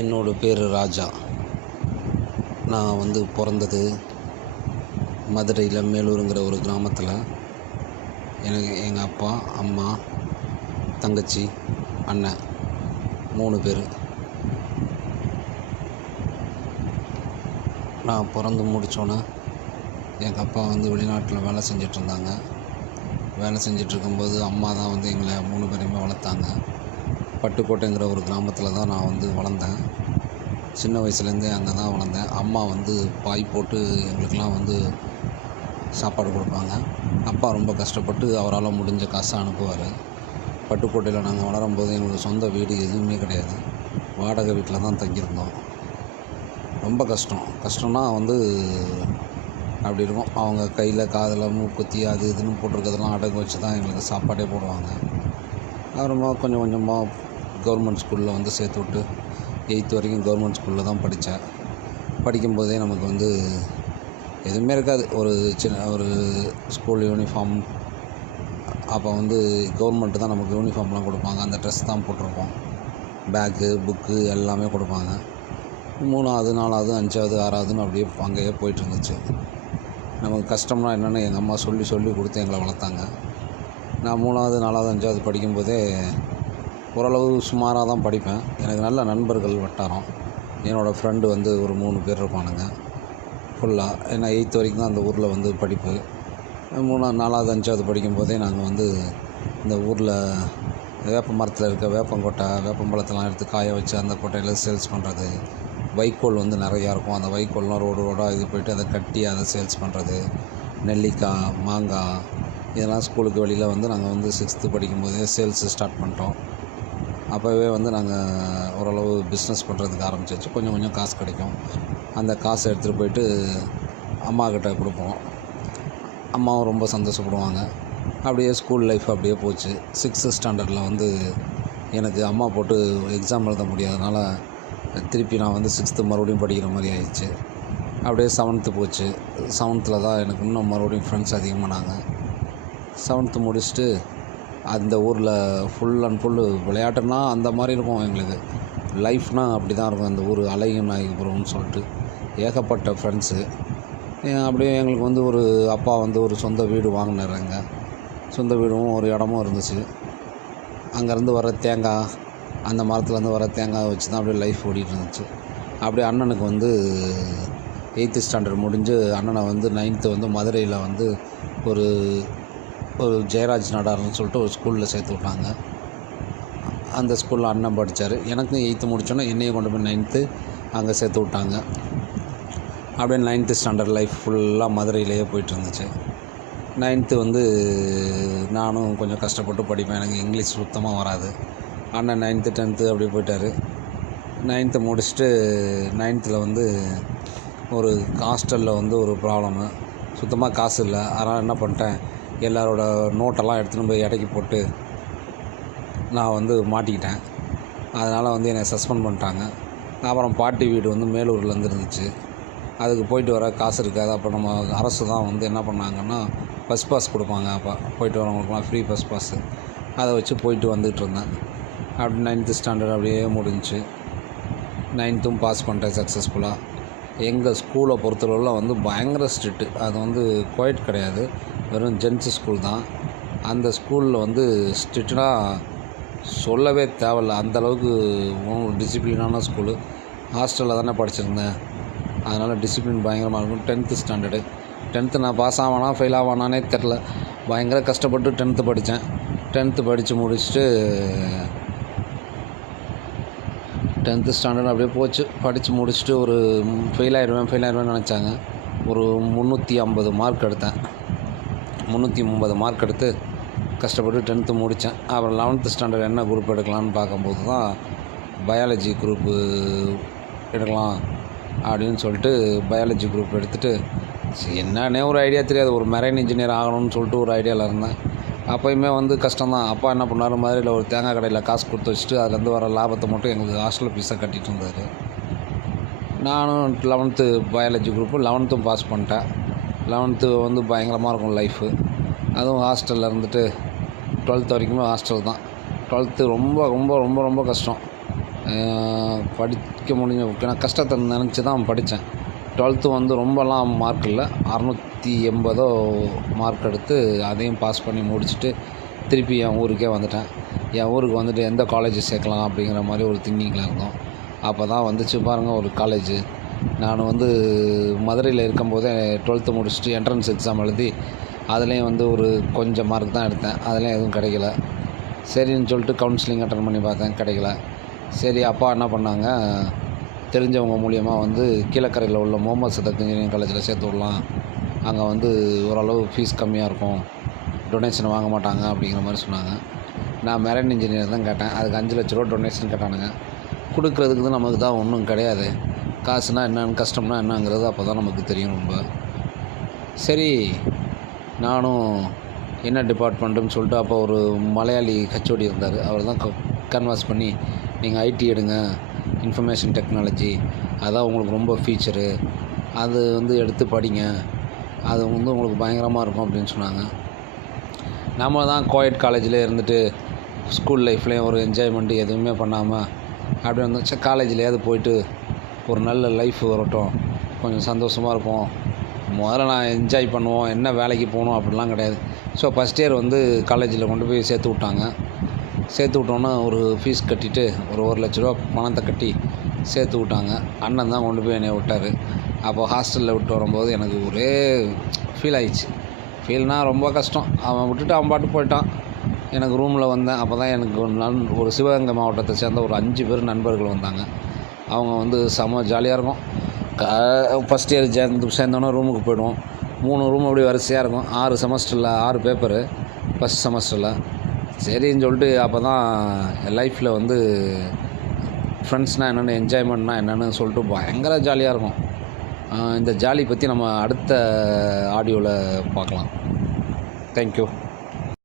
என்னோடய பேர் ராஜா. நான் பிறந்தது மதுரையில் மேலூருங்கிற ஒரு கிராமத்தில். எனக்கு எங்கள் அப்பா, அம்மா, தங்கச்சி, அண்ணன் 3 பேர். நான் பிறந்து முடித்தோன்னே எங்கள் அப்பா வெளிநாட்டில் வேலை செஞ்சிட்ருந்தாங்க. வேலை செஞ்சிட்ருக்கும்போது அம்மா தான் எங்களை 3 பேரையுமே வளர்த்தாங்க. பட்டுக்கோட்டைங்கிற ஒரு கிராமத்தில் தான் நான் வளர்ந்தேன். சின்ன வயசுலேருந்தே அங்கே தான் வளர்ந்தேன். அம்மா பாய் போட்டு எங்களுக்கெல்லாம் சாப்பாடு கொடுப்பாங்க. அப்பா ரொம்ப கஷ்டப்பட்டு அவரால் முடிஞ்ச காசை அனுப்புவார். பட்டுக்கோட்டையில் நாங்கள் வளரும்போது எங்களுக்கு சொந்த வீடு எதுவுமே கிடையாது. வாடகை வீட்டில் தான் தங்கியிருந்தோம். ரொம்ப கஷ்டம்னா அப்படி இருக்கும். அவங்க கையில் காதில் மூக்குத்தி அது இதுன்னு போட்டிருக்கிறதெல்லாம் அடகு வச்சு தான் எங்களுக்கு சாப்பாடே போடுவாங்க. அப்புறமா கொஞ்சம் கொஞ்சமாக கவர்மெண்ட் ஸ்கூலில் சேர்த்து விட்டு 8th வரைக்கும் கவர்மெண்ட் ஸ்கூலில் தான் படித்தேன். படிக்கும்போதே நமக்கு எதுவுமே இருக்காது. ஒரு ஸ்கூல் யூனிஃபார்ம். அப்போ கவர்மெண்ட்டு தான் நமக்கு யூனிஃபார்ம்லாம் கொடுப்பாங்க. அந்த ட்ரெஸ் தான் போட்டிருப்போம். பேக்கு, புக்கு எல்லாமே கொடுப்பாங்க. 3வது, 4வது, 5வது, 6வதுன்னு அப்படியே அங்கேயே போயிட்டுருந்துச்சு. நமக்கு கஷ்டம்னா என்னென்னு எங்கள் அம்மா சொல்லி கொடுத்து எங்களை வளர்த்தாங்க. நான் 3வது, 4வது, 5வது படிக்கும்போதே ஓரளவு சுமாராக தான் படிப்பேன். எனக்கு நல்ல நண்பர்கள் வட்டாரம். என்னோடய ஃப்ரெண்டு ஒரு 3 பேர் இருப்பானுங்க ஃபுல்லாக. ஏன்னா 8th வரைக்கும் தான் அந்த ஊரில் படிப்பு. 3வது, 4வது, 5வது படிக்கும்போதே நாங்கள் இந்த ஊரில் வேப்ப மரத்தில் இருக்க வேப்பங்கொட்டை, வேப்பம்பழத்தெல்லாம் எடுத்து காய வச்சு அந்த கொட்டையில் சேல்ஸ் பண்ணுறது. வைக்கோல் நிறையா இருக்கும். அந்த வைக்கோல்லாம் ரோடாக இது போய்ட்டு அதை கட்டி அதை சேல்ஸ் பண்ணுறது. நெல்லிக்காய், மாங்காய் இதெல்லாம் ஸ்கூலுக்கு வெளியில் நாங்கள் 6th படிக்கும்போதே சேல்ஸு ஸ்டார்ட் பண்ணிட்டோம். அப்போவே நாங்கள் ஓரளவு பிஸ்னஸ் பண்ணுறதுக்கு ஆரம்பிச்சாச்சு. கொஞ்சம் கொஞ்சம் காசு கிடைக்கும். அந்த காசை எடுத்துகிட்டு போய்ட்டு அம்மாக்கிட்ட கொடுப்போம். அம்மாவும் ரொம்ப சந்தோஷப்படுவாங்க. அப்படியே ஸ்கூல் லைஃப் அப்படியே போச்சு. 6th ஸ்டாண்டர்டில் எனக்கு அம்மா போட்டு எக்ஸாம் எழுத முடியாதனால திருப்பி நான் 6th மறுபடியும் படிக்கிற மாதிரி ஆயிடுச்சு. அப்படியே 7th போச்சு. 7th தான் எனக்கு இன்னும் மறுபடியும் ஃப்ரெண்ட்ஸ் அதிகமானாங்க. 7th முடிச்சுட்டு அந்த ஊரில் ஃபுல் அண்ட் ஃபுல்லு விளையாட்டுன்னா அந்த மாதிரி இருக்கும் எங்களுக்கு. லைஃப்னால் அப்படி தான் இருக்கும். அந்த ஊர் அழகிய நாயகபுரம்னு சொல்லிட்டு ஏகப்பட்ட ஃப்ரெண்ட்ஸு. அப்படியே எங்களுக்கு ஒரு அப்பா ஒரு சொந்த வீடு வாங்கினார். அங்கே சொந்த வீடும் ஒரு இடமும் இருந்துச்சு. அங்கேருந்து வர தேங்காய், அந்த மரத்துலேருந்து வர தேங்காய் வச்சு தான் அப்படியே லைஃப் ஓடிட்டு இருந்துச்சு. அப்படியே அண்ணனுக்கு 8th ஸ்டாண்டர்ட் முடிஞ்சு அண்ணனை 9th மதுரையில் ஒரு ஜெயராஜ் நடார்னு சொல்லிட்டு ஒரு ஸ்கூலில் சேர்த்து விட்டாங்க. அந்த ஸ்கூலில் அண்ணன் படித்தார். எனக்கும் 8th முடித்தோன்னே என்னையும் கொண்டு போய் 9th அங்கே சேர்த்து விட்டாங்க. அப்படியே 9th ஸ்டாண்டர்ட் லைஃப் ஃபுல்லாக மதுரையிலேயே போயிட்டு இருந்துச்சு. 9th நானும் கொஞ்சம் கஷ்டப்பட்டு படிப்பேன். எனக்கு இங்கிலீஷ் சுத்தமாக வராது. அண்ணன் 9th 10th அப்படி போயிட்டார். 9th முடிச்சுட்டு 9th ஒரு ஹாஸ்டலில் ஒரு ப்ராப்ளமு. சுத்தமாக காசு இல்லை. அதனால் என்ன பண்ணிட்டேன், எல்லாரோட நோட்டெல்லாம் எடுத்துன்னு போய் எடைக்கு போட்டு நான் மாட்டிக்கிட்டேன். அதனால் என்னை சஸ்பெண்ட் பண்ணிட்டாங்க. அப்புறம் பாட்டி வீடு மேலூரில் இருந்துச்சு. அதுக்கு போயிட்டு வர காசு இருக்காது. அப்போ நம்ம அரசு தான் என்ன பண்ணாங்கன்னா பஸ் பாஸ் கொடுப்பாங்க. அப்போ போயிட்டு வரவங்களுக்குலாம் ஃப்ரீ பஸ் பாஸு. அதை வச்சு போயிட்டு வந்துகிட்ருந்தேன். அப்படி 9th ஸ்டாண்டர்ட் அப்படியே முடிஞ்சிச்சு. 9th பாஸ் பண்ணிட்டேன் சக்ஸஸ்ஃபுல்லாக. எங்கள் ஸ்கூலை பொறுத்தளவில் பயங்கர ஸ்ட்ரிக்ட்டு. அது கோயட் கிடையாது, வெறும் ஜென்ஸு ஸ்கூல் தான். அந்த ஸ்கூலில் ஸ்ட்ரிக்ட்னா சொல்லவே தேவையில்ல. அந்தளவுக்கு டிசிப்ளினான ஸ்கூலு. ஹாஸ்டலில் தானே படிச்சிருந்தேன். அதனால் டிசிப்ளின் பயங்கரமாக இருக்கும். 10th ஸ்டாண்டர்டு 10th நான் பாஸ் ஆவானா ஃபெயில் ஆவானானே தெரில. பயங்கர கஷ்டப்பட்டு 10th படித்தேன். 10th படித்து முடிச்சுட்டு 10th ஸ்டாண்டர்ட் அப்படியே போச்சு. படித்து முடிச்சுட்டு ஒரு ஃபெயில் ஆயிடுவேன்னு நினச்சாங்க. ஒரு 350 மார்க் எடுத்தேன். 330 மார்க் எடுத்து கஷ்டப்பட்டு 10th முடித்தேன். அப்புறம் 11th ஸ்டாண்டர்ட் என்ன குரூப் எடுக்கலான்னு பார்க்கும்போது தான் பயாலஜி குரூப்பு எடுக்கலாம் அப்படின்னு சொல்லிட்டு பயாலஜி குரூப் எடுத்துகிட்டு என்னன்னே ஒரு ஐடியா தெரியாது. ஒரு மெரைன் இன்ஜினியர் ஆகணும்னு சொல்லிட்டு ஒரு ஐடியாவில் இருந்தேன். அப்போயுமே கஷ்டம்தான். அப்பா என்ன பண்ணார், மதுரையில் ஒரு தேங்காய் கடையில் காசு கொடுத்து வச்சுட்டு அதுலேருந்து வர லாபத்தை மட்டும் எங்களுக்கு ஹாஸ்டல் ஃபீஸாக கட்டிகிட்டு இருந்தார். நானும் 11th biology group 11th pass பண்ணிட்டேன். 11th பயங்கரமாக இருக்கும் லைஃபு. அதுவும் ஹாஸ்டலில் இருந்துட்டு 12th வரைக்குமே ஹாஸ்டல் தான். 12th ரொம்ப ரொம்ப ரொம்ப ரொம்ப கஷ்டம். படிக்க முடிஞ்ச நான் கஷ்டத்தை நினச்சி தான் படித்தேன். 12த்து வந்து ரொம்பலாம் மார்க் இல்லை, 680 மார்க் எடுத்து அதையும் பாஸ் பண்ணி முடிச்சுட்டு திருப்பி என் ஊருக்கே வந்துட்டேன். என் ஊருக்கு வந்துட்டு எந்த காலேஜ் சேர்க்கலாம் அப்படிங்கிற மாதிரி ஒரு திங்கிங்கில் இருந்தோம். அப்போ தான் வந்துச்சு பாருங்கள் ஒரு காலேஜு. நான் வந்து மதுரையில் இருக்கும்போதே 12த்து முடிச்சுட்டு என்ட்ரன்ஸ் எக்ஸாம் எழுதி அதுலேயும் வந்து ஒரு கொஞ்சம் மார்க் தான் எடுத்தேன். அதுலேயும் எதுவும் கிடைக்கல. சரின்னு சொல்லிட்டு கவுன்சிலிங் அட்டன் பண்ணி பார்த்தேன், கிடைக்கல. சரி, அப்பா என்ன பண்ணாங்க, தெரிஞ்சவங்க மூலியமாக வந்து கீழக்கரையில் உள்ள முகமது சதக் இன்ஜினியரிங் காலேஜில் சேர்த்து விடலாம், அங்கே வந்து ஓரளவு ஃபீஸ் கம்மியாக இருக்கும், டொனேஷன் வாங்க மாட்டாங்க அப்படிங்கிற மாதிரி சொன்னாங்க. நான் மெரைன் இன்ஜினியர் தான் கேட்டேன். அதுக்கு 5 லட்ச ரூபா டொனேஷன் கேட்டானுங்க. கொடுக்குறதுக்கு தான் நமக்கு தான் ஒன்றும் கிடையாது. காசுனா என்னன்னு, கஷ்டம்னா என்னங்கிறது அப்போ தான் நமக்கு தெரியும் ரொம்ப. சரி, நானும் என்ன டிபார்ட்மெண்ட்டுன்னு சொல்லிட்டு அப்போ ஒரு மலையாளி ஹெச்ஓடி இருந்தார். அவர் தான் கன்வர்ஸ் பண்ணி, நீங்கள் ஐடி எடுங்க, இன்ஃபர்மேஷன் டெக்னாலஜி, அதான் உங்களுக்கு ரொம்ப ஃபியூச்சரு, அது வந்து எடுத்து படிங்க, அது வந்து உங்களுக்கு பயங்கரமாக இருக்கும் அப்படின்னு சொன்னாங்க. நம்ம தான் கோயட் காலேஜில் இருந்துட்டு ஸ்கூல் லைஃப்லேயும் ஒரு என்ஜாய்மெண்ட்டு எதுவுமே பண்ணாமல் அப்படி வந்துச்சு. காலேஜ்லேயாவது போயிட்டு ஒரு நல்ல லைஃப் வரட்டும், கொஞ்சம் சந்தோஷமாக இருப்போம், முதல்ல நான் என்ஜாய் பண்ணுவோம், என்ன வேலைக்கு போகணும் அப்படிலாம் கிடையாது. ஸோ ஃபஸ்ட் இயர் வந்து காலேஜில் கொண்டு போய் சேர்த்து விட்டாங்க. சேர்த்து விட்டோன்னா ஒரு ஃபீஸ் கட்டிவிட்டு ஒரு 1 லட்ச ரூபா பணத்தை கட்டி சேர்த்து விட்டாங்க. அண்ணன் தான் கொண்டு போய் என்னை விட்டார். அப்போ ஹாஸ்டலில் விட்டு வரும்போது எனக்கு ஒரே ஃபீல் ஆயிடுச்சு. ஃபீல்னால் ரொம்ப கஷ்டம். அவன் விட்டுட்டு அவன் பாட்டு போயிட்டான். எனக்கு ரூமில் வந்தேன். அப்போ தான் எனக்கு ஒரு சிவகங்கை மாவட்டத்தை சேர்ந்த ஒரு 5 பேர் நண்பர்கள் வந்தாங்க. அவங்க வந்து செம ஜாலியாக இருக்கும். ஃபஸ்ட் இயர் சேர்ந்தோன்னே ரூமுக்கு போய்டுவோம். 3 ரூம் அப்படி வரிசையாக இருக்கும். 6 செமஸ்டரில் 6 பேப்பரு ஃபஸ்ட் செமஸ்டரில். சரின்னு சொல்லிட்டு அப்போ தான் என் லைஃப்பில் வந்து ஃப்ரெண்ட்ஸ்னால் என்னென்னு, என்ஜாய்மெண்ட்னால் என்னென்னு சொல்லிட்டு பயங்கர ஜாலியாக இருக்கும். இந்த ஜாலி பற்றி நம்ம அடுத்த ஆடியோவில் பார்க்கலாம். தேங்க்யூ.